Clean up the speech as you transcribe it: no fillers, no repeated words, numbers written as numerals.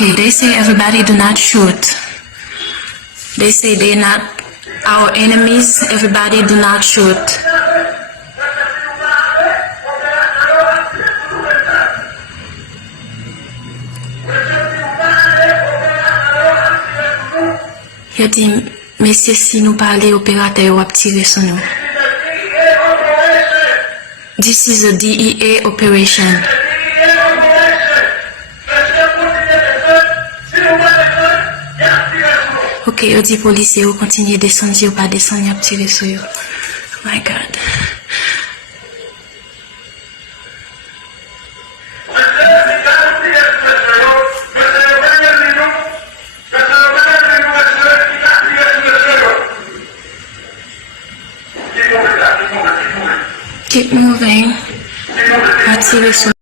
Okay, they say everybody do not shoot. They say they're not our enemies. Everybody do not shoot. Yo dis, messieurs, si nous parlons opérateur ou tirer sur nous. This is a DEA operation. Ok, yo dit policier, ou continuez à descendre, ou pas descendre, à tirer sur vous. Oh my God. Keep moving. Attirer sur